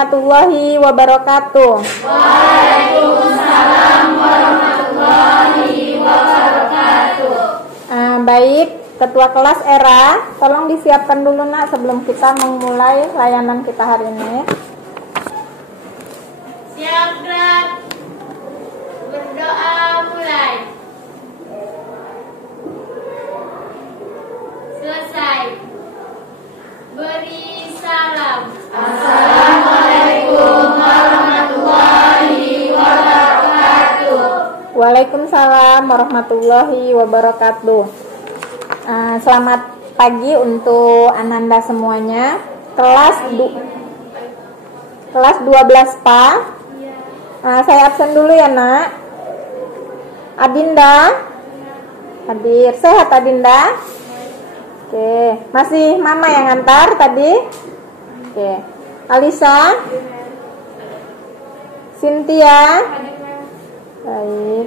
warahmatullahi wabarakatuh. Waalaikumsalam warahmatullahi wabarakatuh. Baik, Ketua kelas Era, tolong disiapkan dulu nak sebelum kita memulai layanan kita hari ini. Siap, gerak. Berdoa mulai. Selesai. Beri salam. Assalamualaikum warahmatullahi wabarakatuh. Waalaikumsalam warahmatullahi wabarakatuh. Selamat pagi untuk Ananda semuanya. Kelas 12 PA. Saya absen dulu ya nak. Adinda hadir. Sehat Adinda? Oke. Masih mama yang ngantar tadi? Oke. Alisa? Cynthia? Baik.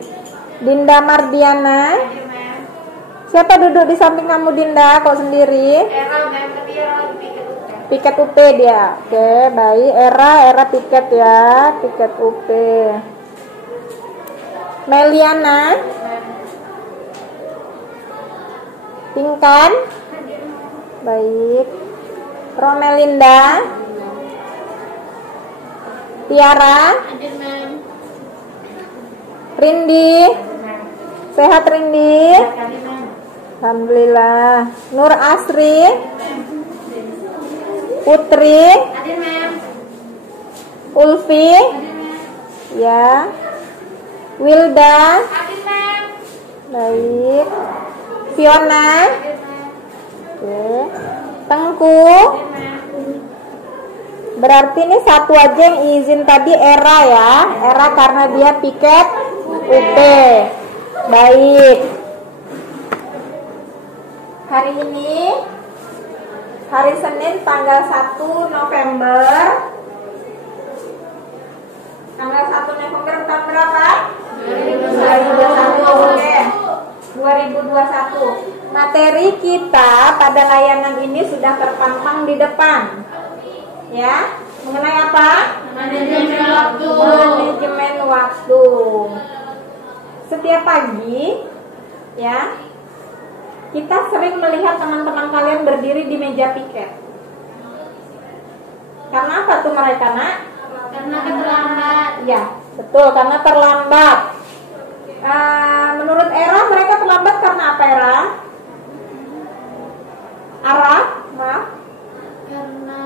Dinda Mardiana? Siapa duduk di samping kamu Dinda? Kok sendiri? Piket UP dia. Oke, baik. Era piket ya, piket UP. Meliana? Pinkan? Baik. Romelinda? Tiara? Rindi? Sehat Rindi? Alhamdulillah. Nur Asri? Putri? Ulfi? Ya. Wilda? Baik. Fiona? Oke. Tengku? Berarti ini satu aja yang izin tadi Era ya. Era karena dia piket UP. Baik. Hari ini hari Senin tanggal 1 November. Tanggal 1 November tahun berapa? 2021. Oke. 2021. Materi kita pada layanan ini sudah terpampang di depan. Ya, mengenai apa? Manajemen waktu. Manajemen waktu. Setiap pagi ya, kita sering melihat teman-teman kalian berdiri di meja piket. Karena apa tuh mereka nak? Karena terlambat. Ya, betul, karena terlambat. Menurut Era mereka terlambat karena apa Era? Maaf. Karena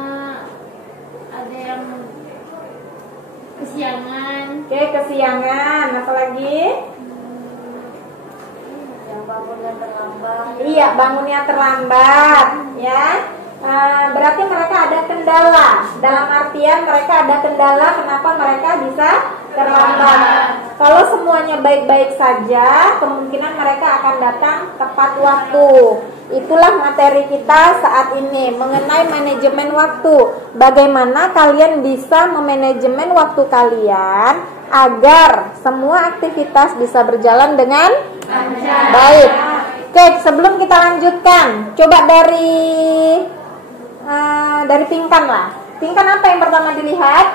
ada yang kesiangan. Oke, kesiangan. Apa lagi? Yang bangunnya terlambat. Iya, bangunnya terlambat. Ya. Berarti mereka ada kendala. Dalam artian mereka ada kendala kenapa mereka bisa terlambat. Kalau semuanya baik-baik saja, kemungkinan mereka akan datang tepat waktu. Itulah materi kita saat ini mengenai manajemen waktu. Bagaimana kalian bisa memanajemen waktu kalian agar semua aktivitas bisa berjalan dengan baik. Oke, sebelum kita lanjutkan, coba dari Pinkan lah. Pinkan apa yang pertama dilihat?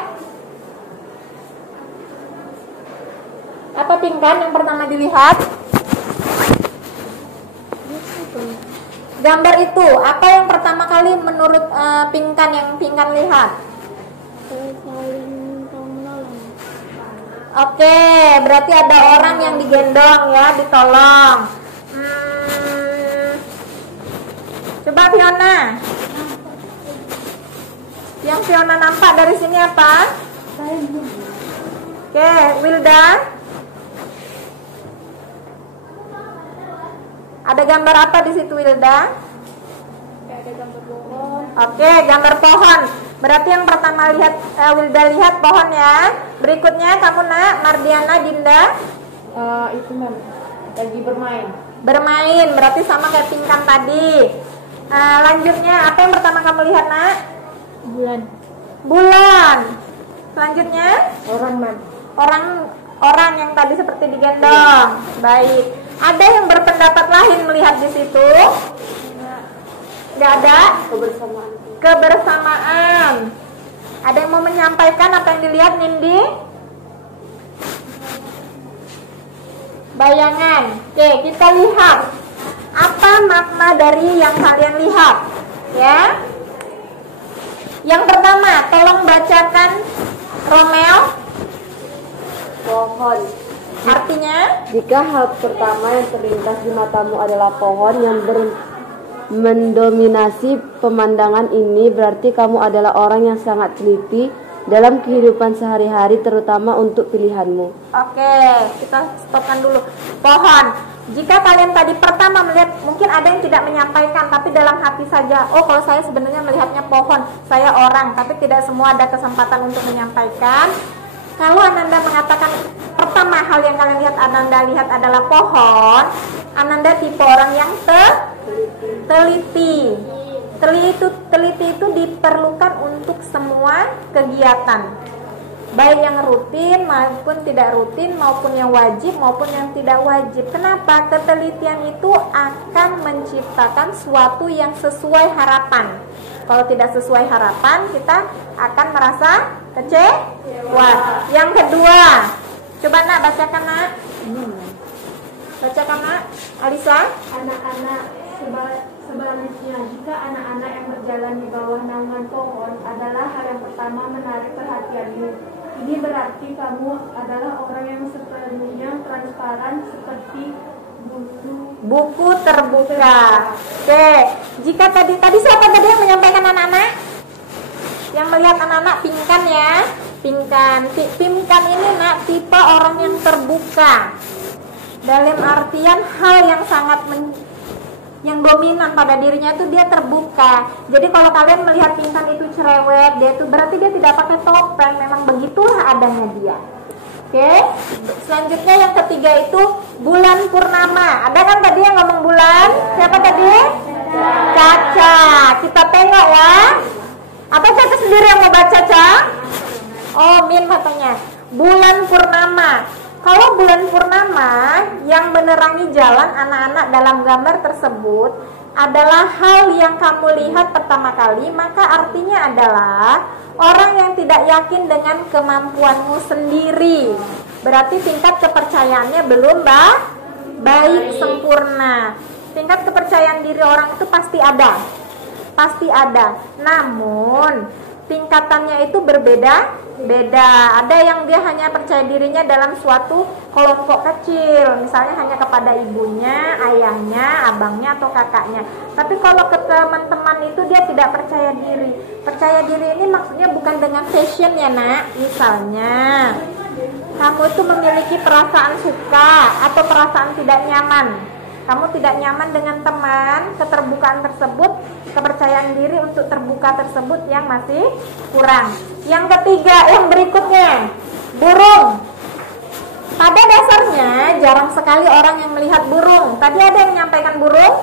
Apa Pinkan yang pertama dilihat? Gambar itu, apa yang pertama kali menurut Pinkan yang Pinkan lihat? Oke, berarti ada orang yang digendong ya, ditolong. Coba Fiona. Yang Fiona nampak dari sini apa? Oke, Wilda. Ada gambar apa di situ Wilda? Ada gambar pohon. Oke, gambar pohon. Berarti yang pertama lihat Wilda lihat pohon ya. Berikutnya kamu nak, Mardiana, Dinda. Itu mem lagi bermain. Bermain, berarti sama kayak Pinkan tadi. Lanjutnya apa yang pertama kamu lihat nak? Bulan. Selanjutnya orang yang tadi seperti digendong. Baik. Ada yang berpendapat lain melihat di situ? Nggak ada. Kebersamaan. Ada yang mau menyampaikan apa yang dilihat, Nindi? Bayangan. Oke, kita lihat apa makna dari yang kalian lihat, ya. Yang pertama, tolong bacakan, Romeo. Pohon. Artinya? Jika hal pertama yang terlintas di matamu adalah pohon yang mendominasi pemandangan ini, berarti kamu adalah orang yang sangat teliti dalam kehidupan sehari-hari, terutama untuk pilihanmu. Oke, kita stopkan dulu. Pohon. Jika kalian tadi pertama melihat, mungkin ada yang tidak menyampaikan, tapi dalam hati saja, oh kalau saya sebenarnya melihatnya pohon, saya orang, tapi tidak semua ada kesempatan untuk menyampaikan. Kalau Ananda mengatakan pertama hal yang kalian lihat, Ananda lihat adalah pohon, Ananda tipe orang yang teliti. Teliti itu diperlukan untuk semua kegiatan, baik yang rutin maupun tidak rutin, maupun yang wajib maupun yang tidak wajib. Kenapa? Ketelitian itu akan menciptakan sesuatu yang sesuai harapan. Kalau tidak sesuai harapan, kita akan merasa kecewa. Yang kedua, coba Nak bacakan, Nak. Bacakan, Nak. Alisa. Anak-anak, sebaliknya, jika anak-anak yang berjalan di bawah naungan pohon adalah hal yang pertama menarik perhatianmu, ini berarti kamu adalah orang yang sepenuhnya transparan seperti buku terbuka. Oke, jika tadi siapa tadi yang menyampaikan anak-anak? Yang melihat anak-anak Pinkan ya. Pinkan ini Nak tipe orang yang terbuka. Dalam artian hal yang sangat yang dominan pada dirinya itu dia terbuka. Jadi kalau kalian melihat Pinkan itu cerewet, dia itu berarti dia tidak pakai topeng, memang begitulah adanya dia. Oke, selanjutnya yang ketiga itu bulan purnama. Ada kan tadi yang ngomong bulan? Siapa tadi? Caca. Kita tengok ya. Apa Caca sendiri yang mau baca, Caca? Oh, Min katanya. Bulan purnama. Kalau bulan purnama yang menerangi jalan anak-anak dalam gambar tersebut adalah hal yang kamu lihat pertama kali, maka artinya adalah orang yang tidak yakin dengan kemampuanmu sendiri. Berarti tingkat kepercayaannya belum baik sempurna. Tingkat kepercayaan diri orang itu pasti ada. Namun tingkatannya itu berbeda. Ada yang dia hanya percaya dirinya dalam suatu kelompok kecil, misalnya hanya kepada ibunya, ayahnya, abangnya atau kakaknya. Tapi kalau ke teman-teman itu dia tidak percaya diri. Percaya diri ini maksudnya bukan dengan fashion ya Nak. Misalnya kamu itu memiliki perasaan suka atau perasaan tidak nyaman. Kamu tidak nyaman dengan teman, keterbukaan tersebut, kepercayaan diri untuk terbuka tersebut yang masih kurang. Yang ketiga, yang berikutnya, burung. Pada dasarnya jarang sekali orang yang melihat burung. Tadi ada yang menyampaikan burung?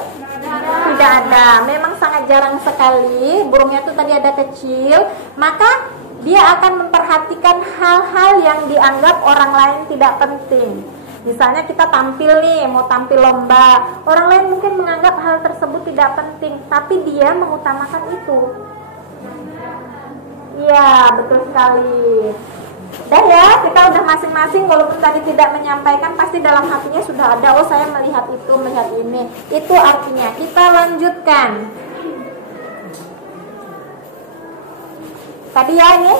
Tidak ada. Memang sangat jarang sekali. Burungnya itu tadi ada kecil. Maka dia akan memperhatikan hal-hal yang dianggap orang lain tidak penting. Misalnya kita tampil nih, mau tampil lomba, orang lain mungkin menganggap hal tersebut tidak penting, tapi dia mengutamakan itu. Iya, betul sekali. Udah ya, kita udah masing-masing, walaupun tadi tidak menyampaikan, pasti dalam hatinya sudah ada, oh saya melihat itu, melihat ini. Itu artinya, kita lanjutkan. Tadi ya ini,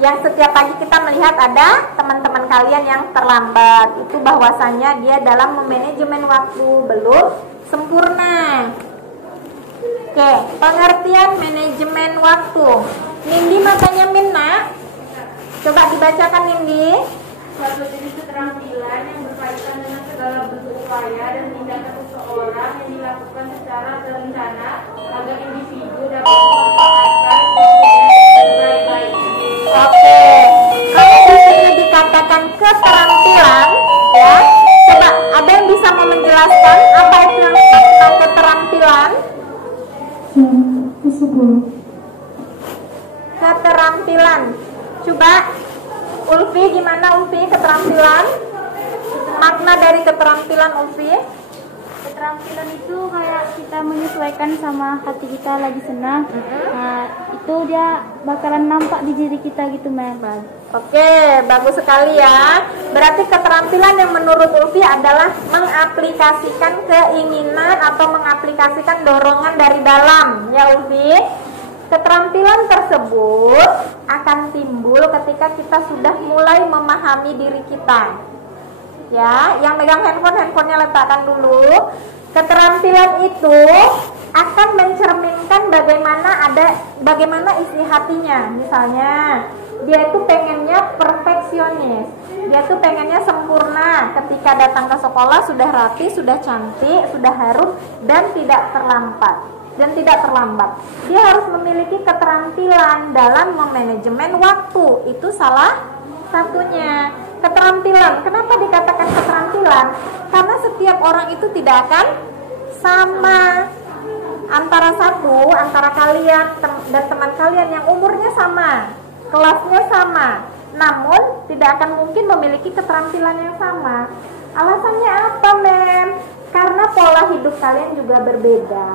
yang setiap pagi kita melihat ada teman-teman kalian yang terlambat. Itu bahwasanya dia dalam memanajemen waktu belum sempurna. Oke, pengertian manajemen waktu. Nindi matanya Minna. Coba dibacakan Nindi. Suatu jenis keterampilan yang berkaitan dengan segala bentuk upaya dan tindakan seseorang yang dilakukan secara terencana agar individu dapat memanfaatkan sebaik-baiknya. Oke, kalau di sini dikatakan keterampilan, ya, coba ada yang bisa mau menjelaskan apa itu yang disebut keterampilan? Keterampilan. Coba Ulfi, gimana Ulfi keterampilan? Makna dari keterampilan Ulfi? keterampilan itu kayak kita menyesuaikan sama hati kita lagi senang. Nah, itu dia bakalan nampak di diri kita gitu, Mem. Oke, bagus sekali ya. Berarti keterampilan yang menurut Ulfi adalah mengaplikasikan keinginan atau mengaplikasikan dorongan dari dalam, ya Ulfi. Keterampilan tersebut akan timbul ketika kita sudah mulai memahami diri kita. Ya, yang megang handphonenya letakkan dulu. Keterampilan itu akan mencerminkan bagaimana isi hatinya. Misalnya, dia itu pengennya perfeksionis, dia tuh pengennya sempurna. Ketika datang ke sekolah sudah rapi, sudah cantik, sudah harum, dan tidak terlambat. Dia harus memiliki keterampilan dalam memanajemen waktu. Itu salah satunya. Keterampilan, kenapa dikatakan keterampilan? Karena setiap orang itu tidak akan sama. Antara kalian dan teman kalian yang umurnya sama, kelasnya sama, namun tidak akan mungkin memiliki keterampilan yang sama. Alasannya apa, Mem? Karena pola hidup kalian juga berbeda.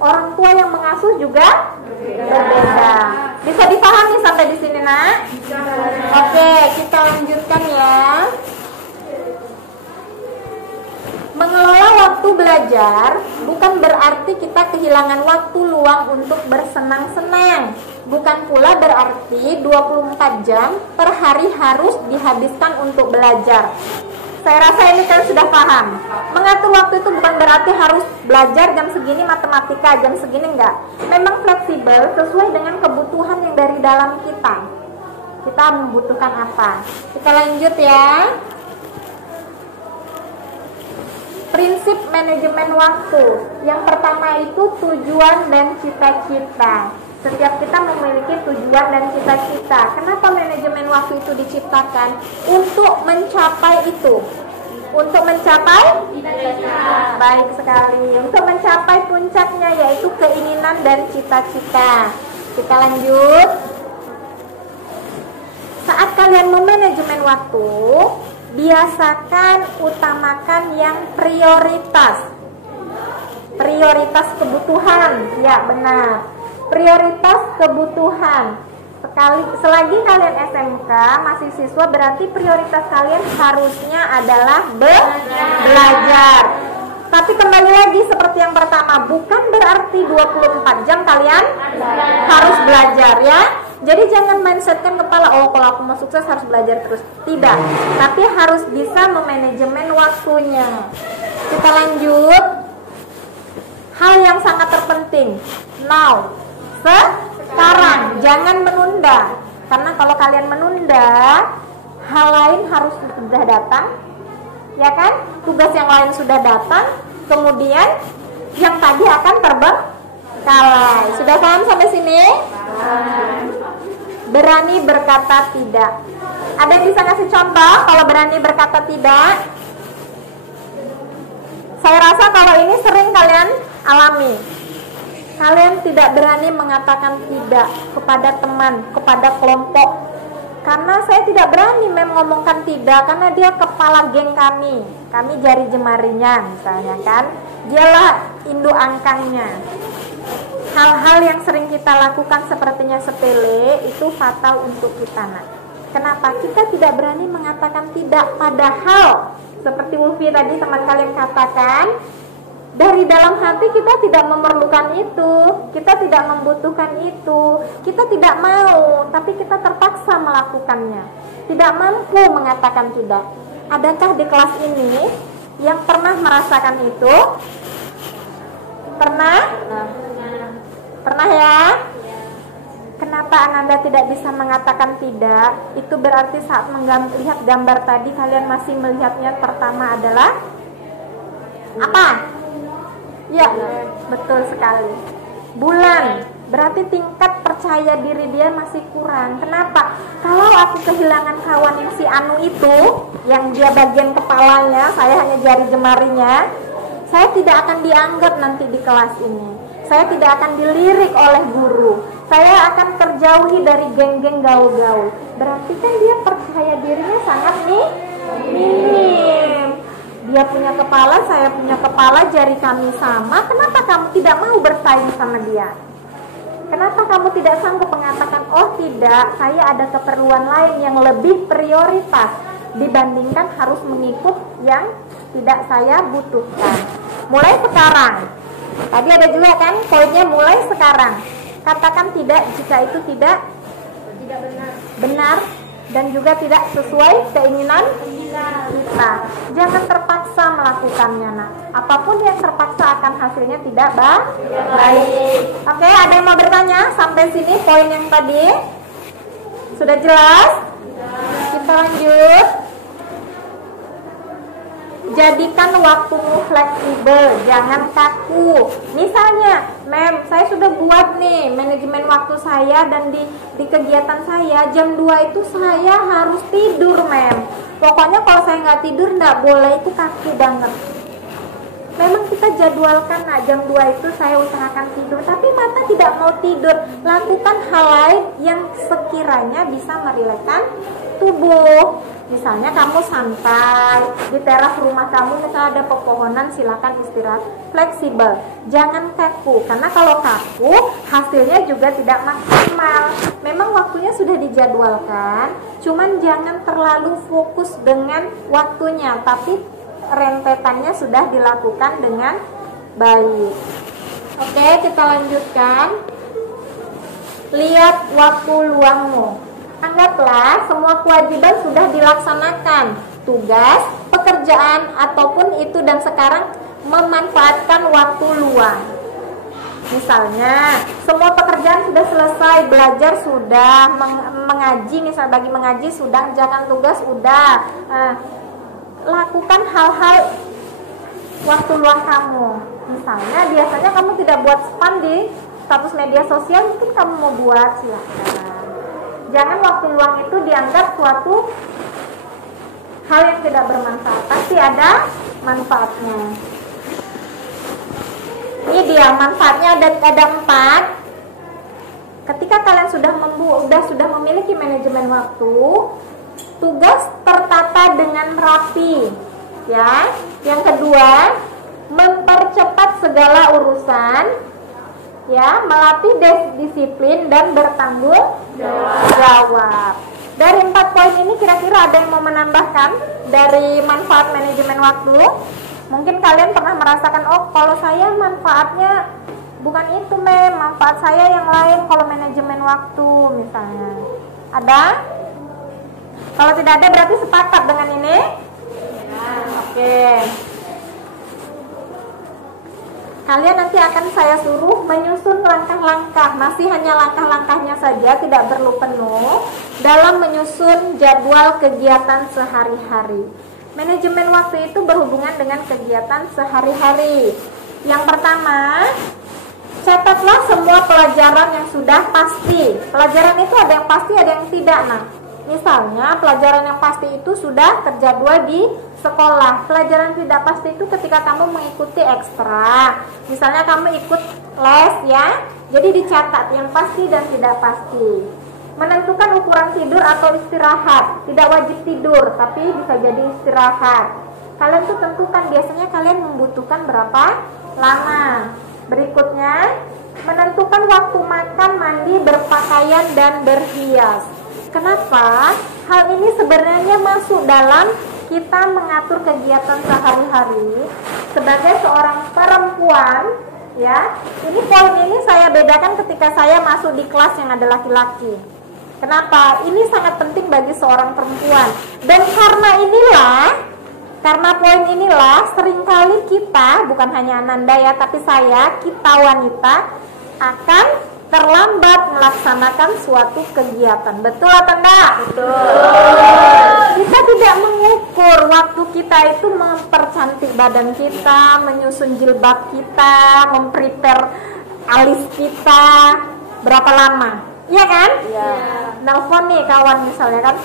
Orang tua yang mengasuh juga berbeda. Bisa dipahami sampai di sini, Nak? Oke, kita lanjutkan ya. Mengelola waktu belajar bukan berarti kita kehilangan waktu luang untuk bersenang-senang. Bukan pula berarti 24 jam per hari harus dihabiskan untuk belajar. Saya rasa ini kan sudah paham. Mengatur waktu itu bukan berarti harus belajar jam segini matematika, jam segini enggak. Memang fleksibel sesuai dengan kebutuhan yang dari dalam kita. Kita membutuhkan apa? Kita lanjut ya. Prinsip manajemen waktu. Yang pertama itu tujuan dan cita-cita. Setiap kita memiliki tujuan dan cita-cita. Kenapa manajemen waktu itu diciptakan? Untuk mencapai itu. Untuk mencapai cita-cita. Baik sekali. Untuk mencapai puncaknya yaitu keinginan dan cita-cita. Kita lanjut. Saat kalian memanajemen waktu, biasakan utamakan yang prioritas. Prioritas kebutuhan. Ya, benar. Prioritas kebutuhan. Selagi kalian SMK masih siswa, berarti prioritas kalian harusnya adalah belajar. Tapi kembali lagi seperti yang pertama, bukan berarti 24 jam kalian harus belajar ya. Jadi jangan mindsetkan kepala, oh kalau aku mau sukses harus belajar terus. Tidak, tapi harus bisa memanajemen waktunya. Kita lanjut. Hal yang sangat terpenting, now. Sekarang, jangan menunda. Karena kalau kalian menunda, hal lain harus sudah datang, ya kan? Tugas yang lain sudah datang, kemudian yang tadi akan terbengkalai. Sudah paham sampai sini? Berani berkata tidak. Ada yang bisa ngasih contoh kalau berani berkata tidak? Saya rasa kalau ini sering kalian alami. Kalian tidak berani mengatakan tidak kepada teman, kepada kelompok. Karena saya tidak berani ngomongkan tidak, karena dia kepala geng kami. Kami jari jemarinya misalnya kan. Dialah induk angkangnya. Hal-hal yang sering kita lakukan sepertinya sepele, itu fatal untuk kita, Nak. Kenapa? Kita tidak berani mengatakan tidak, padahal seperti Ulfi tadi teman kalian katakan, dari dalam hati kita tidak memerlukan itu, kita tidak membutuhkan itu, kita tidak mau, tapi kita terpaksa melakukannya. Tidak mampu mengatakan tidak. Adakah di kelas ini yang pernah merasakan itu? Pernah? Pernah ya? Kenapa Ananda tidak bisa mengatakan tidak? Itu berarti saat melihat gambar tadi kalian masih melihatnya pertama adalah apa? Ya, betul sekali. Bulan. Berarti tingkat percaya diri dia masih kurang. Kenapa? Kalau aku kehilangan kawan yang si Anu itu, yang dia bagian kepalanya, saya hanya jari jemarinya, saya tidak akan dianggap nanti di kelas ini. Saya tidak akan dilirik oleh guru. Saya akan terjauhi dari geng-geng gaul-gaul. Berarti kan dia percaya dirinya sangat minim. Dia punya kepala, saya punya kepala, jari kami sama. Kenapa kamu tidak mau bersaing sama dia? Kenapa kamu tidak sanggup mengatakan, oh tidak, saya ada keperluan lain yang lebih prioritas dibandingkan harus mengikut yang tidak saya butuhkan. Mulai sekarang. Tadi ada juga kan poinnya mulai sekarang. Katakan tidak jika itu tidak benar dan juga tidak sesuai keinginan kita. Jangan terpaksa melakukannya, nak. Apapun yang terpaksa akan hasilnya tidak baik. Oke, ada yang mau bertanya sampai sini poin yang tadi? Sudah jelas? Kita lanjut. Jadikan waktumu fleksibel, jangan kaku. Misalnya, Mem, saya sudah buat nih manajemen waktu saya dan di kegiatan saya jam 2 itu saya harus tidur, Mem. Pokoknya kalau saya nggak tidur nggak boleh, itu kaku banget. Memang kita jadwalkan, nah jam 2 itu saya usahakan tidur, tapi mata tidak mau tidur. Lakukan hal lain yang sekiranya bisa merilekskan tubuh. Misalnya kamu santai di teras rumah kamu, misalnya ada pepohonan, silakan istirahat. Fleksibel, jangan kaku, karena kalau kaku hasilnya juga tidak maksimal. Memang waktunya sudah dijadwalkan, cuman jangan terlalu fokus dengan waktunya, tapi rentetannya sudah dilakukan dengan baik. Oke, kita lanjutkan. Lihat waktu luangmu. Anggaplah semua kewajiban sudah dilaksanakan, tugas, pekerjaan, ataupun itu, dan sekarang memanfaatkan waktu luang. Misalnya, semua pekerjaan sudah selesai, belajar sudah, mengaji, misal bagi mengaji sudah, jangan tugas udah. Lakukan hal-hal waktu luang kamu. Misalnya, biasanya kamu tidak buat spam di status media sosial, mungkin kamu mau buat, silakan. Jangan waktu luang itu dianggap suatu hal yang tidak bermanfaat. Pasti ada manfaatnya. Ini dia manfaatnya, ada 4. Ketika kalian sudah memiliki manajemen waktu, tugas tertata dengan rapi. Ya. Yang kedua, mempercepat segala urusan. Ya, melatih disiplin dan bertanggung jawab. Dari 4 poin ini kira-kira ada yang mau menambahkan dari manfaat manajemen waktu? Mungkin kalian pernah merasakan, oh kalau saya manfaatnya bukan itu, Mem, manfaat saya yang lain kalau manajemen waktu misalnya. Ada? Kalau tidak ada berarti sepakat dengan ini? Ya. Oke. Kalian nanti akan saya suruh menyusun langkah-langkah, masih hanya langkah-langkahnya saja, tidak perlu penuh, dalam menyusun jadwal kegiatan sehari-hari. Manajemen waktu itu berhubungan dengan kegiatan sehari-hari. Yang pertama, catatlah semua pelajaran yang sudah pasti. Pelajaran itu ada yang pasti, ada yang tidak. Nah, misalnya pelajaran yang pasti itu sudah terjadwal di sekolah. Pelajaran tidak pasti itu ketika kamu mengikuti ekstra. Misalnya kamu ikut les ya. Jadi dicatat yang pasti dan tidak pasti. Menentukan ukuran tidur atau istirahat. Tidak wajib tidur, tapi bisa jadi istirahat. Kalian tuh tentukan biasanya kalian membutuhkan berapa lama. Berikutnya, menentukan waktu makan, mandi, berpakaian, dan berhias. Kenapa? Hal ini sebenarnya masuk dalam kita mengatur kegiatan sehari-hari sebagai seorang perempuan, ya. Ini poin ini saya bedakan ketika saya masuk di kelas yang ada laki-laki. Kenapa? Ini sangat penting bagi seorang perempuan. Dan karena poin inilah seringkali kita, bukan hanya Ananda ya, tapi kita wanita akan terlambat melaksanakan suatu kegiatan. Betul atau enggak? Betul. Kita tidak mengukur waktu kita itu mempercantik badan kita, menyusun jilbab kita, memprepare alis kita berapa lama. Iya kan? Iya. Nelfon nih kawan misalnya kan,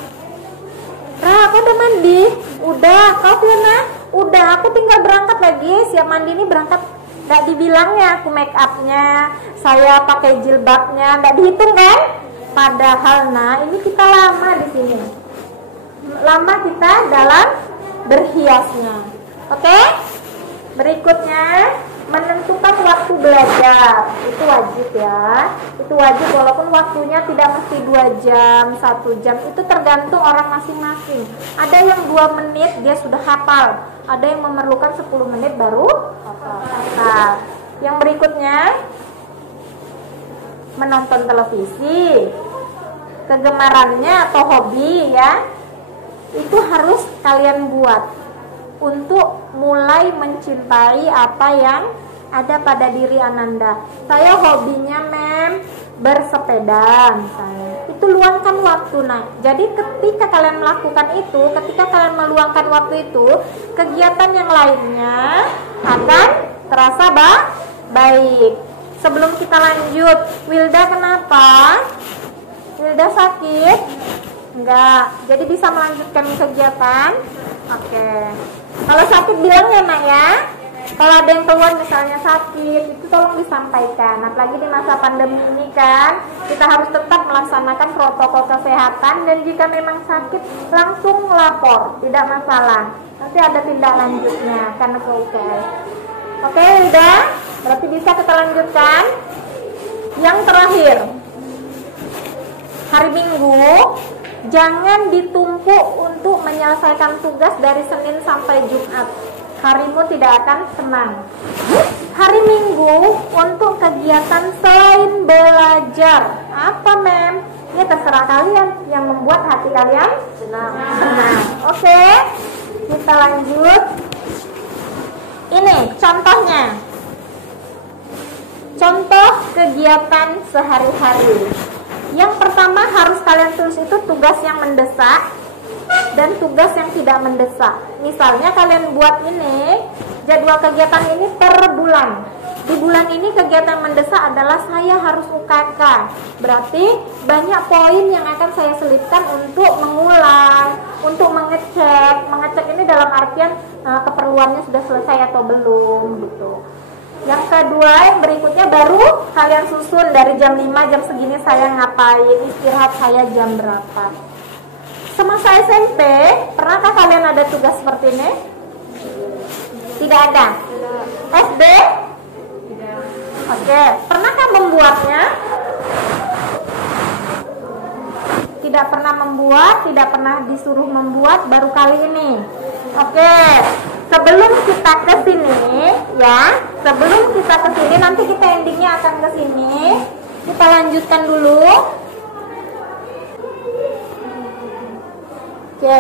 Ra, aku udah mandi. Udah, kau Fiona? Udah, aku tinggal berangkat lagi. Siap mandi nih berangkat. Gak dibilangnya aku make upnya, saya pakai jilbabnya, gak dihitung kan? Padahal ini kita lama di sini. Lama kita dalam berhiasnya. Oke? Berikutnya, menentukan waktu belajar. Itu wajib ya. Itu wajib walaupun waktunya tidak mesti 2 jam, 1 jam. Itu tergantung orang masing-masing. Ada yang 2 menit dia sudah hafal. Ada yang memerlukan 10 menit baru hafal. Yang berikutnya, menonton televisi. Kegemarannya atau hobi ya, itu harus kalian buat untuk mulai mencintai apa yang ada pada diri Ananda. Saya hobinya bersepeda misalnya. Itu luangkan waktu. Nah, jadi ketika kalian melakukan itu, ketika kalian meluangkan waktu itu, kegiatan yang lainnya akan terasa baik. Sebelum kita lanjut, Wilda kenapa? Wilda sakit? Enggak. Jadi bisa melanjutkan kegiatan? Oke. Kalau sakit bilang ya nak ya. Kalau ada yang keluar misalnya sakit, itu tolong disampaikan. Apalagi di masa pandemi ini kan, kita harus tetap melaksanakan protokol kesehatan. Dan jika memang sakit, langsung lapor, tidak masalah. Nanti ada tindak lanjutnya karena oke. Oke, udah. Berarti bisa kita lanjutkan. Yang terakhir, hari Minggu jangan ditumpuk untuk menyelesaikan tugas dari Senin sampai Jumat. Harimu tidak akan senang. Hari Minggu untuk kegiatan selain belajar. Apa mem? Ini terserah kalian yang membuat hati kalian senang. Oke, kita lanjut. Ini contohnya. Contoh kegiatan sehari-hari. Yang pertama harus kalian tulis itu tugas yang mendesak dan tugas yang tidak mendesak. Misalnya kalian buat ini, jadwal kegiatan ini per bulan. Di bulan ini kegiatan mendesak adalah saya harus UKK. Berarti banyak poin yang akan saya selipkan untuk mengulang, untuk mengecek. Mengecek ini dalam artian keperluannya sudah selesai atau belum gitu. Yang kedua, yang berikutnya baru kalian susun dari jam 5, jam segini saya ngapain, istirahat saya jam berapa. Semasa SMP, pernahkah kalian ada tugas seperti ini? Tidak ada. SD? Tidak. Oke, pernahkah membuatnya? Tidak pernah membuat, tidak pernah disuruh membuat, baru kali ini. Oke, sebelum kita ke sini ya, sebelum kita ke sini nanti kita endingnya akan ke sini. Kita lanjutkan dulu. Oke.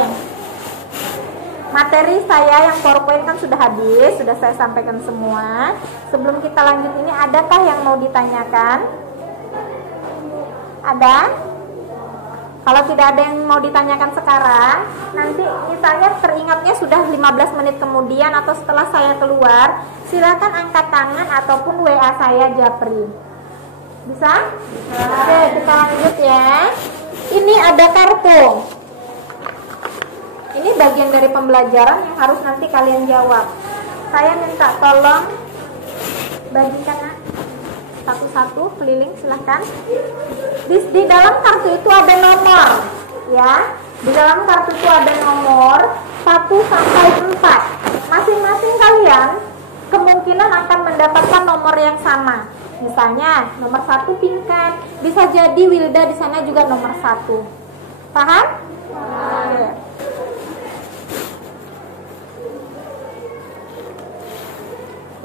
Materi saya yang PowerPoint kan sudah habis, sudah saya sampaikan semua. Sebelum kita lanjut ini, adakah yang mau ditanyakan? Ada? Kalau tidak ada yang mau ditanyakan sekarang, nanti misalnya teringatnya sudah 15 menit kemudian atau setelah saya keluar, silakan angkat tangan ataupun WA saya Japri. Bisa? Oke, kita lanjut ya. Ini ada kartu. Ini bagian dari pembelajaran yang harus nanti kalian jawab. Saya minta tolong bagikan satu-satu keliling, silahkan. Di dalam kartu itu ada nomor ya. Di dalam kartu itu ada nomor 1 sampai 4. Masing-masing kalian kemungkinan akan mendapatkan nomor yang sama. Misalnya nomor 1 Pinkan, bisa jadi Wilda di sana juga nomor 1. Paham?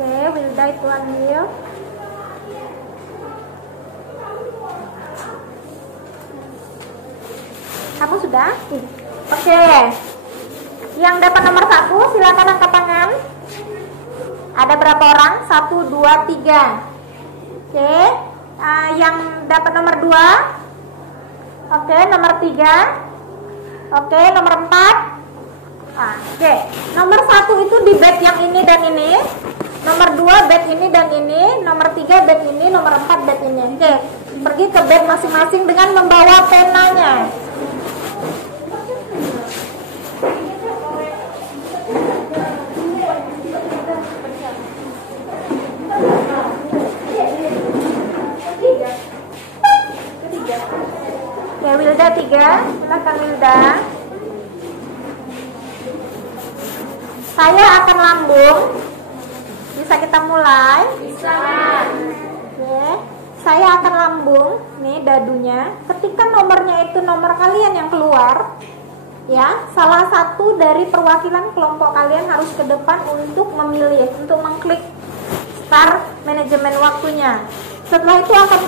Oke, Wilda itu ambil. Kamu sudah? Oke. Yang dapat nomor 1 silakan angkat tangan. Ada berapa orang? 1, 2, 3. Oke. Yang dapat nomor 2? Oke, nomor 3. Oke, nomor 4. Oke. Nomor 1 itu di bed yang ini dan ini. Nomor 2 bed ini dan ini. Nomor 3 bed ini. Nomor 4 bed ini. Oke. Pergi ke bed masing-masing dengan membawa penanya. Ya, Wilda 3, silakan Wilda. 1 Saya akan lambung. Bisa kita mulai? Bisa. Oke. Saya akan lambung. Nih dadunya. Ketika nomornya itu nomor kalian yang keluar, ya, salah satu dari perwakilan kelompok kalian harus ke depan untuk memilih, untuk mengklik start manajemen waktunya. Setelah itu akan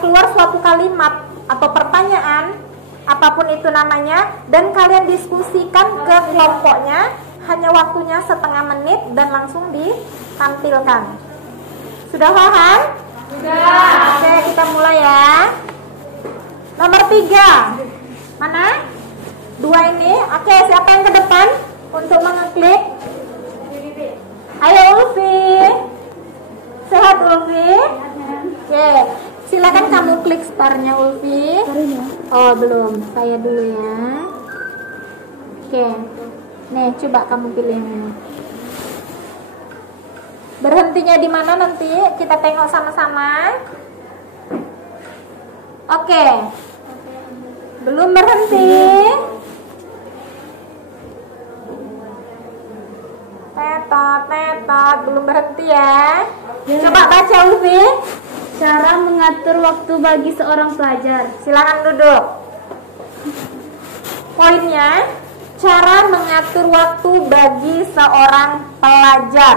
keluar suatu kalimat atau pertanyaan, apapun itu namanya, dan kalian diskusikan ke kelompoknya. Hanya waktunya setengah menit dan langsung ditampilkan. Sudah paham? Sudah. Oke, kita mulai ya. Nomor 3. Mana? 2 ini. Oke, siapa yang ke depan untuk mengeklik? Ayo Ulfi. Sehat Ulfi? Oke, silakan kamu klik startnya Ulfi. Oh belum, saya dulu ya. Oke, nih coba kamu pilih yang ini. Berhentinya di mana nanti kita tengok sama-sama. Oke. Belum berhenti. Tetot, belum berhenti ya. Coba baca Ulfi. Cara mengatur waktu bagi seorang pelajar. Silakan duduk. Poinnya, cara mengatur waktu bagi seorang pelajar.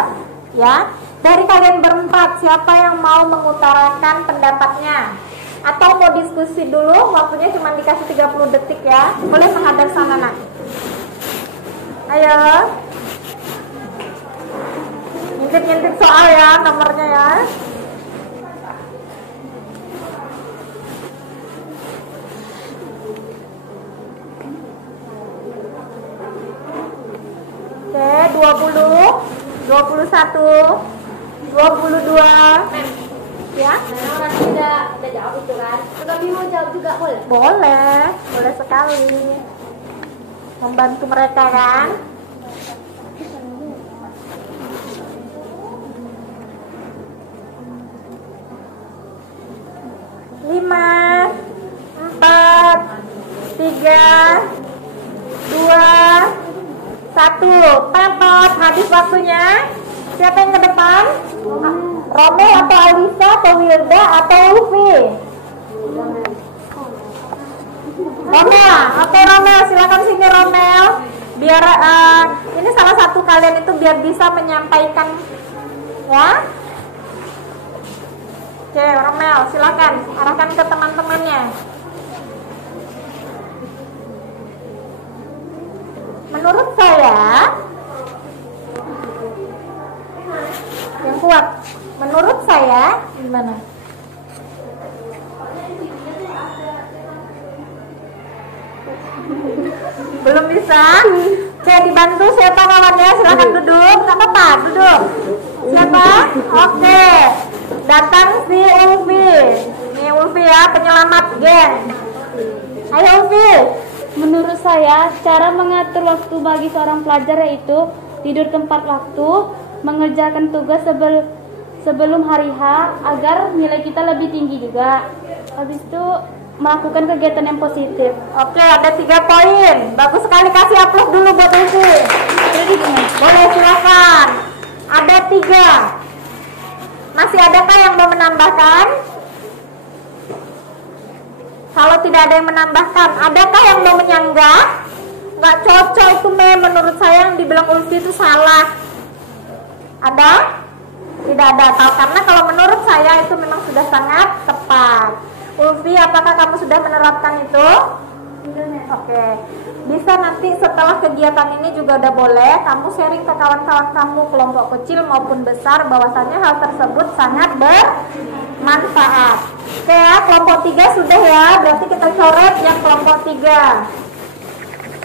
Ya, dari kalian berempat siapa yang mau mengutarakan pendapatnya? Atau mau diskusi dulu? Waktunya cuma dikasih 30 detik ya. Boleh menghadap sana nak. Ayo. Ngintip-ngintip soal ya, nomornya ya. Oke, 20, 21, 22. Ya? Orang udah jawab itu kan. Kami mau jawab juga boleh? Boleh sekali. Membantu mereka kan? Lima, 4, 3, 2, 1. Tetot, habis waktunya. Siapa yang ke depan? Romel atau Alisa atau Wilda atau Ulfi? Romel, silakan sini Romel. Biar ini salah satu kalian itu biar bisa menyampaikan ya. Oke, Romel, silakan arahkan ke teman-temannya. Menurut saya yang kuat. Menurut saya gimana? Belum bisa? Saya dibantu siapa kawannya? Silakan duduk. Nggak apa-apa, duduk. Siapa? Oke. Datang si Ulfi. Ini Ulfi ya, penyelamat geng. Ayo Ulfi. Menurut saya, cara mengatur waktu bagi seorang pelajar yaitu tidur tepat waktu, mengerjakan tugas sebelum hari H agar nilai kita lebih tinggi juga. Habis itu melakukan kegiatan yang positif. Oke, ada 3 poin. Bagus sekali, kasih aplaus dulu buat Ulfi. Boleh, silakan. Ada 3. Masih adakah yang mau menambahkan? Kalau tidak ada yang menambahkan, adakah yang mau menyanggah? Nggak cocok itu menurut saya yang dibilang Ulfi itu salah. Ada? Tidak ada. Karena kalau menurut saya itu memang sudah sangat tepat. Ulfi, apakah kamu sudah menerapkan itu? Oke. Bisa nanti setelah kegiatan ini juga udah boleh kamu sharing ke kawan-kawan kamu, kelompok kecil maupun besar, bahwasannya hal tersebut sangat bermanfaat. Oke ya, kelompok 3 sudah ya. Berarti kita coret yang kelompok 3.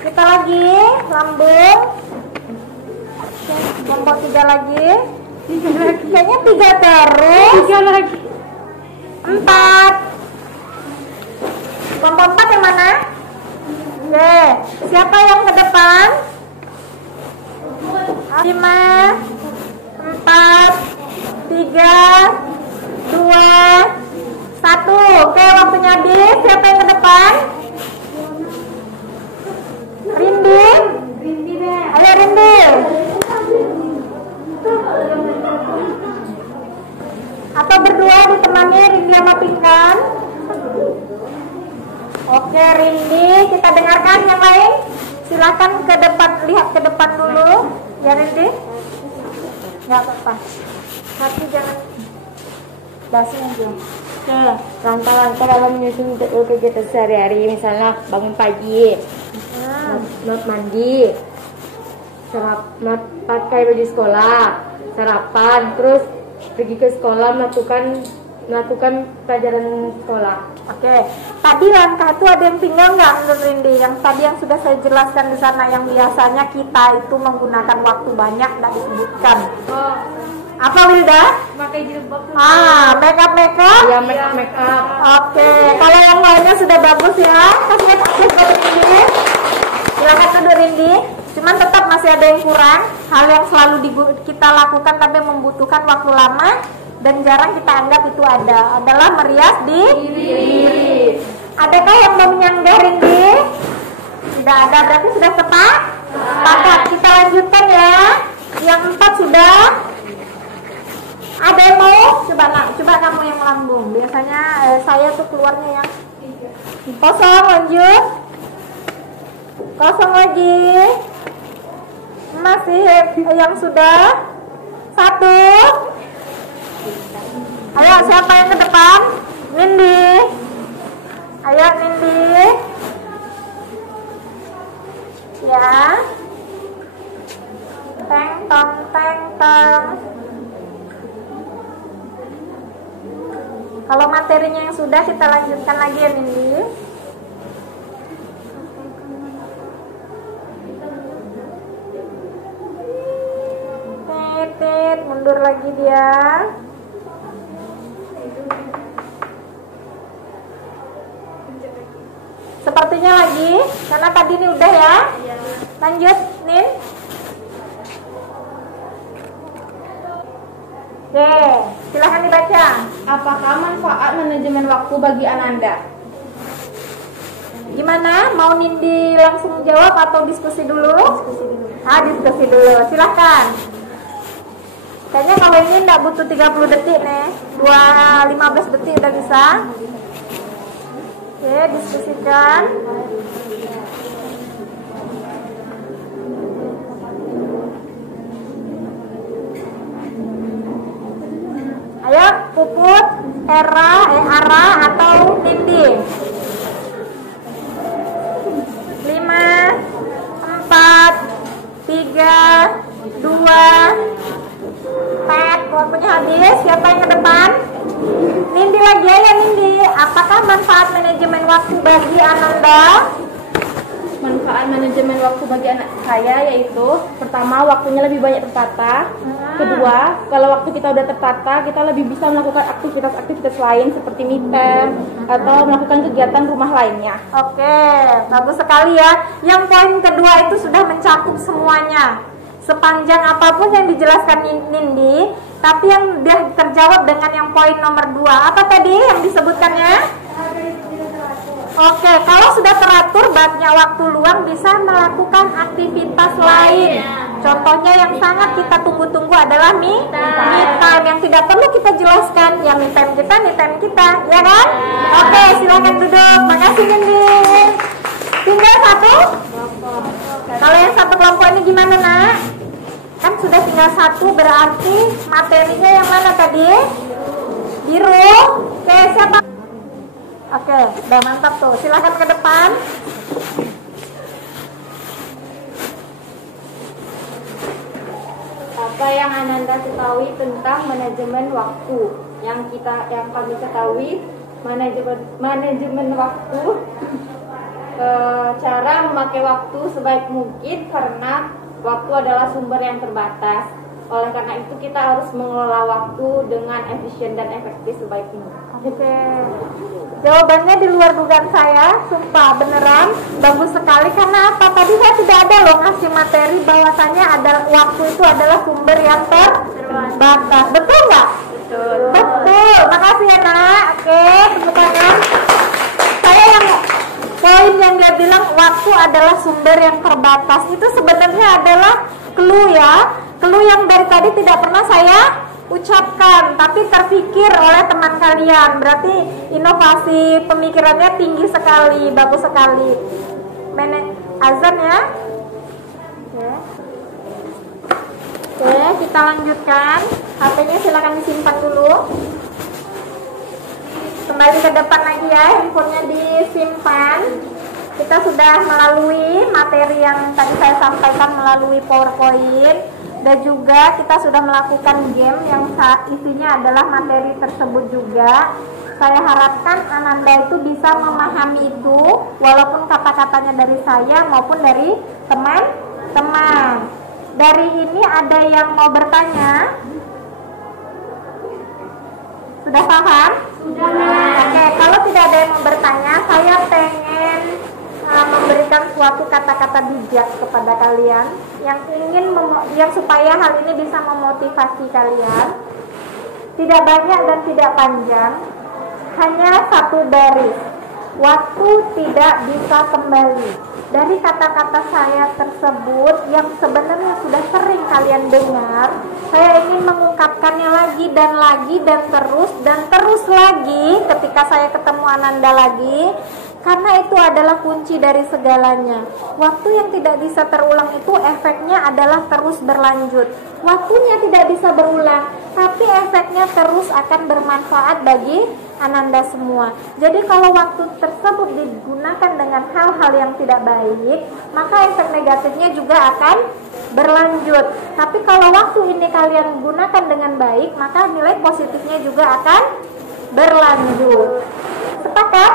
Kita lagi lambung. Kelompok 3 lagi. Kayaknya 3 terus. 3 lagi. 4. Kelompok 4 yang mana? Oke, siapa yang ke depan? 5, 4, 3, 2, 1. Oke, waktunya habis. Siapa yang ke depan? Rindi? Ayo Rindi? Atau berdua ditemani Rindi sama Pingkan? Oke Rindi, kita dengarkan yang lain. Silakan ke depan, lihat ke depan dulu. Ya Rindi? Nggak apa-apa. Tapi jangan basi aja. Nah, langkah-langkah dalam menyusun kegiatan sehari-hari, misalnya bangun pagi, mandi, pakai baju sekolah, sarapan, terus pergi ke sekolah melakukan pelajaran sekolah. Oke, tadi langkah itu ada yang tinggal nggak menurut Rindi? Yang tadi yang sudah saya jelaskan di sana, yang biasanya kita itu menggunakan waktu banyak dan disebutkan. Apa Wilda? Pakai jilbab. Make up. Ya, make up. Oke, kalau yang lainnya sudah bagus ya. Kasih lihat ke Rindi. Silakan duduk Rindi. Cuman tetap masih ada yang kurang. Hal yang selalu kita lakukan tapi membutuhkan waktu lama dan jarang kita anggap itu adalah merias diri. Adakah yang mau menyanggah Rindi? Tidak ada, berarti sudah sepakat. Kita lanjutkan ya. Yang 4 sudah. Ada yang mau? Coba kamu yang melambung. Biasanya saya tuh keluarnya yang kosong. Lanjut. Kosong lagi. Masih yang sudah 1. Ayo siapa yang ke depan? Nindi. Ayo Nindi. Ya. Teng tong. Kalau materinya yang sudah, kita lanjutkan lagi ya Nindi. Tit, mundur lagi dia. Sepertinya lagi, karena tadi ini udah ya. Lanjut, Nin. Oke, silahkan dibaca. Apakah manfaat manajemen waktu bagi Ananda? Gimana? Mau Nindi langsung jawab atau diskusi dulu? Diskusi dulu. Silahkan. Kayaknya kalau ini nggak butuh 30 detik nih. 15 detik udah bisa. Oke, diskusikan. Ayo, Puput, Ara atau Nindi. 5, 4, 3, 2, waktunya habis. Siapa yang ke depan? Nindi lagi ya Nindi. Apakah manfaat manajemen waktu bagi Ananda? Manfaat manajemen waktu bagi anak saya yaitu pertama, waktunya lebih banyak tertata. Kedua, kalau waktu kita udah tertata, kita lebih bisa melakukan aktivitas-aktivitas lain seperti me time atau melakukan kegiatan rumah lainnya. Oke, bagus sekali ya. Yang poin kedua itu sudah mencakup semuanya. Sepanjang apapun yang dijelaskan Nindi, tapi yang dia terjawab dengan yang poin nomor 2. Apa tadi yang disebutkannya? Oke, kalau sudah teratur banyak waktu luang bisa melakukan aktivitas lain. Contohnya yang sangat kita tunggu-tunggu adalah me time yang tidak perlu kita jelaskan. Ya me time kita, ya kan? Oke, silakan duduk. Makasih Nindi. Tinggal 1. Kalau yang 1 kelompok ini gimana nak? Kan sudah tinggal 1, berarti materinya yang mana tadi? Biru. Oke, siapa? Oke, udah mantap tuh. Silakan ke depan. Apa yang Ananda ketahui tentang manajemen waktu? Yang kami ketahui, manajemen waktu, cara memakai waktu sebaik mungkin karena waktu adalah sumber yang terbatas. Oleh karena itu kita harus mengelola waktu dengan efisien dan efektif sebaik mungkin. Oke. Jawabannya di luar dugaan saya, sumpah beneran bagus sekali. Karena apa? Tadi saya tidak ada loh ngasih materi bahwasannya ada waktu itu adalah sumber yang terbatas. Betul nggak? Betul. Makasih ya nak. Oke, tepuk tangan. poin yang dia bilang waktu adalah sumber yang terbatas itu sebenarnya adalah clue ya. Clue yang dari tadi tidak pernah saya ucapkan tapi terpikir oleh teman kalian. Berarti inovasi pemikirannya tinggi sekali, bagus sekali. Azan ya. Oke, kita lanjutkan. HP-nya silakan disimpan dulu. Kembali ke depan lagi ya, handphonenya disimpan. Kita sudah melalui materi yang tadi saya sampaikan melalui PowerPoint, dan juga kita sudah melakukan game yang isinya adalah materi tersebut juga. Saya harapkan Ananda itu bisa memahami itu, walaupun kata-katanya dari saya maupun dari teman-teman. Dari ini ada yang mau bertanya? Sudah paham? Sudah. Oke, kalau tidak ada yang mau bertanya, saya pengen memberikan suatu kata-kata bijak kepada kalian yang yang supaya hal ini bisa memotivasi kalian. Tidak banyak dan tidak panjang, hanya satu baris. Waktu tidak bisa kembali. Dari kata-kata saya tersebut yang sebenarnya sudah sering kalian dengar, saya ingin mengungkapkannya lagi dan terus lagi ketika saya ketemu Ananda lagi, karena itu adalah kunci dari segalanya. Waktu yang tidak bisa terulang itu efeknya adalah terus berlanjut. Waktunya tidak bisa berulang, tapi efeknya terus akan bermanfaat bagi Ananda semua. Jadi kalau waktu tersebut digunakan dengan hal-hal yang tidak baik, maka efek negatifnya juga akan berlanjut. Tapi kalau waktu ini kalian gunakan dengan baik, maka nilai positifnya juga akan berlanjut. Sepakat?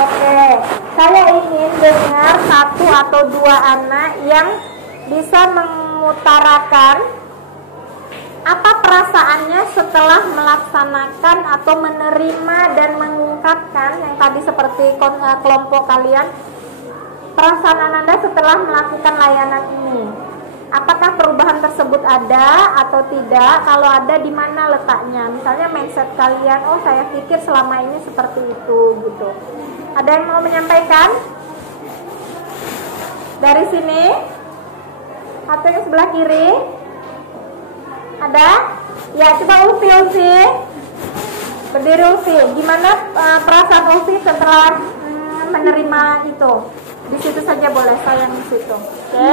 Oke, saya ingin dengar satu atau dua anak yang bisa mengutarakan apa perasaannya setelah melaksanakan atau menerima dan mengungkapkan yang tadi seperti kelompok kalian. Perasaan Ananda setelah melakukan layanan ini, apakah perubahan tersebut ada atau tidak? Kalau ada, di mana letaknya? Misalnya mindset kalian, oh saya pikir selama ini seperti itu gitu. Ada yang mau menyampaikan? Dari sini atau yang sebelah kiri? Ada? Ya, coba Ulfi. Berdiri Ulfi. Gimana perasaan Ulfi setelah menerima itu? Di situ saja boleh, sayang di situ. Oke?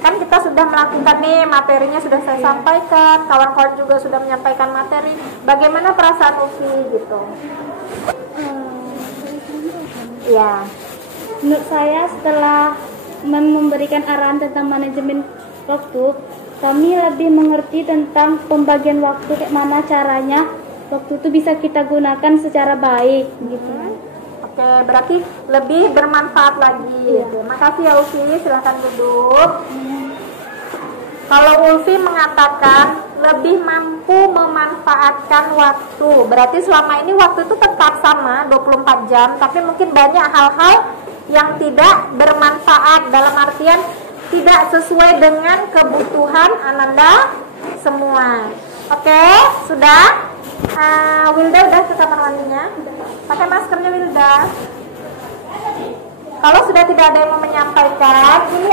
Kan kita sudah melakukan nih, materinya sudah saya sampaikan, kawan-kawan juga sudah menyampaikan materi. Bagaimana perasaan Ulfi gitu? Ya. Menurut saya setelah memberikan arahan tentang manajemen waktu, kami lebih mengerti tentang pembagian waktu, kayak mana caranya waktu itu bisa kita gunakan secara baik gitu. Oke, berarti lebih bermanfaat lagi. Iya. Makasih ya Ulfi, silahkan duduk. Kalau Ulfi mengatakan lebih mampu memanfaatkan waktu, berarti selama ini waktu itu tetap sama 24 jam, tapi mungkin banyak hal-hal yang tidak bermanfaat, dalam artian tidak sesuai dengan kebutuhan Ananda semua. Oke, sudah? Wilda udah ke kamar mandinya? Pakai maskernya Wilda. Kalau sudah tidak ada yang mau menyampaikan, ini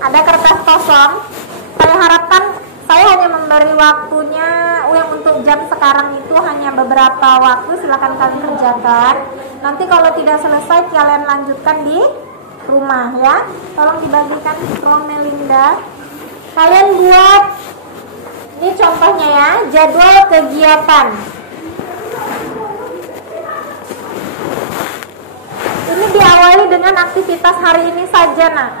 ada kertas kosong. Saya harapkan saya hanya memberi waktunya yang untuk jam sekarang itu hanya beberapa waktu, silakan kalian kerjakan. Nanti kalau tidak selesai kalian lanjutkan di rumah ya. Tolong dibagikan Rom Melinda. Kalian buat ini contohnya ya, jadwal kegiatan. Ini diawali dengan aktivitas hari ini saja nak.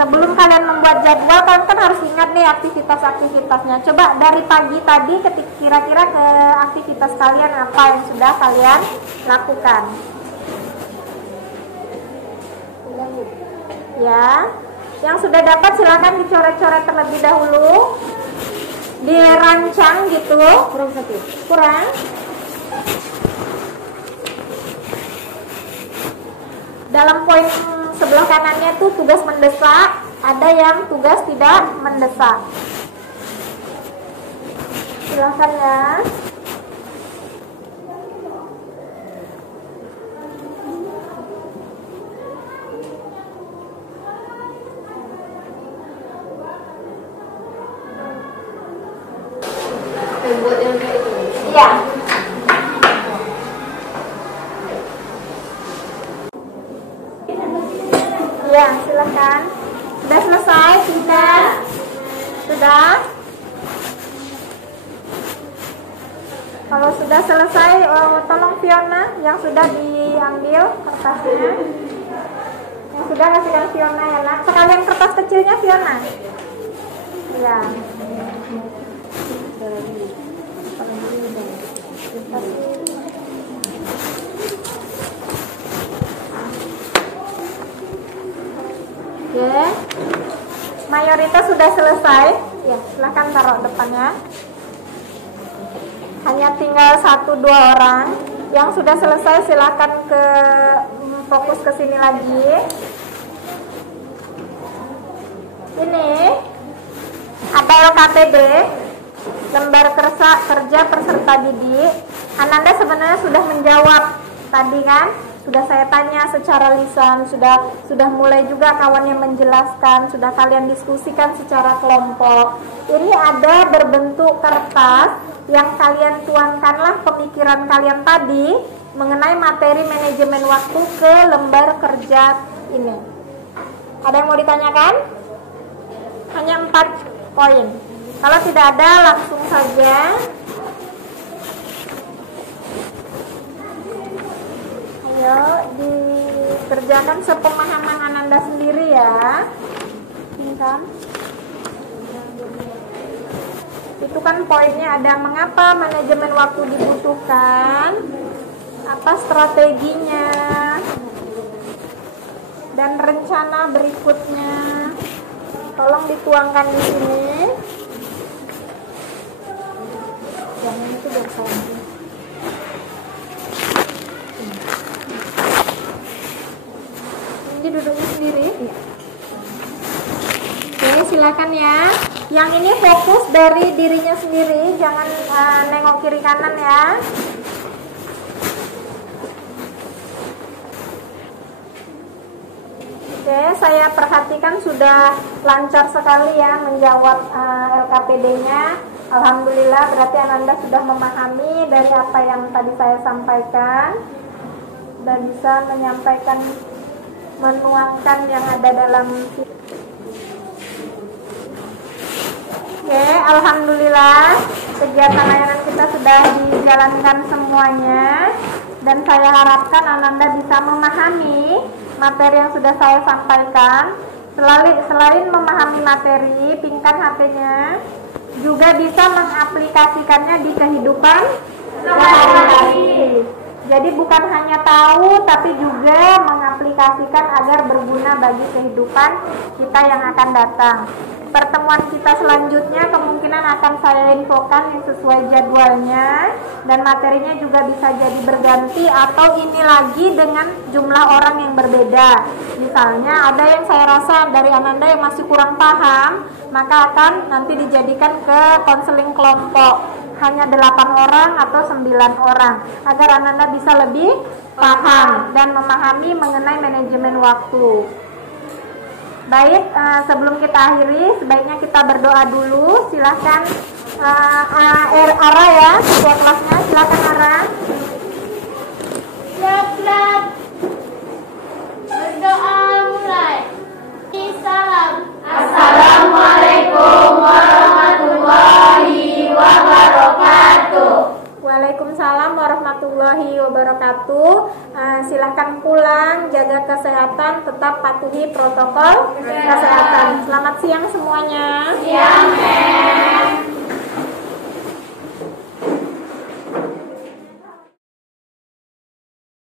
Sebelum kalian membuat jadwal, kalian kan harus ingat nih aktivitas-aktivitasnya. Coba dari pagi tadi kira-kira ke aktivitas kalian apa yang sudah kalian lakukan. Ya, yang sudah dapat silakan dicoret-coret terlebih dahulu, dirancang gitu. Kurang. Dalam poin sebelah kanannya tuh tugas mendesak, ada yang tugas tidak mendesak. silahkan ya. Iya. Iya, silakan. Sudah selesai, tidak? Sudah? Kalau sudah selesai, tolong Fiona yang sudah diambil kertasnya. Yang sudah kasihkan Fiona ya nak. Sekalian kertas kecilnya Fiona. Iya. Oke, mayoritas sudah selesai. Ya, silahkan taruh depannya. Hanya tinggal 1-2 orang yang sudah selesai. Silahkan fokus ke sini lagi. Ini ada LKPD, lembar kerja peserta didik. Ananda sebenarnya sudah menjawab tadi kan? Sudah saya tanya secara lisan, sudah mulai juga kawan yang menjelaskan, sudah kalian diskusikan secara kelompok. Ini ada berbentuk kertas yang kalian tuangkanlah pemikiran kalian tadi mengenai materi manajemen waktu ke lembar kerja ini. Ada yang mau ditanyakan? Hanya 4 poin. Kalau tidak ada, langsung saja. Ayo dikerjakan sepemahaman Ananda sendiri ya. Kan? Itu kan poinnya ada mengapa manajemen waktu dibutuhkan, apa strateginya, dan rencana berikutnya. Tolong dituangkan di sini. Yang ini tuh biar saya. Ini duduknya sendiri. Iya. Oke, silakan ya. Yang ini fokus dari dirinya sendiri, jangan nengok kiri kanan ya. Oke, saya perhatikan sudah lancar sekali ya menjawab LKPD-nya. Alhamdulillah, berarti Ananda sudah memahami dari apa yang tadi saya sampaikan dan bisa menyampaikan, menuangkan yang ada dalam. Oke, alhamdulillah kegiatan layanan kita sudah dijalankan semuanya dan saya harapkan Ananda bisa memahami materi yang sudah saya sampaikan. Selain memahami materi, pingkan HP-nya, juga bisa mengaplikasikannya di kehidupan sehari-hari. Jadi bukan hanya tahu, tapi juga mengaplikasikan agar berguna bagi kehidupan kita yang akan datang. Pertemuan kita selanjutnya kemungkinan akan saya infokan yang sesuai jadwalnya, dan materinya juga bisa jadi berganti atau ini lagi dengan jumlah orang yang berbeda. Misalnya ada yang saya rasa dari Ananda yang masih kurang paham, maka akan nanti dijadikan ke konseling kelompok, hanya 8 orang atau 9 orang, agar Ananda bisa lebih paham dan memahami mengenai manajemen waktu. Baik, sebelum kita akhiri, sebaiknya kita berdoa dulu. Silahkan Ara ya, ketua kelasnya, silahkan Ara. Siap-siap. Berdoa mulai. Salam. Assalamualaikum warahmatullahi wabarakatuh. Waalaikumsalam warahmatullahi wabarakatuh. Silahkan pulang, jaga kesehatan, tetap patuhi protokol kesehatan. Selamat siang semuanya. Siang,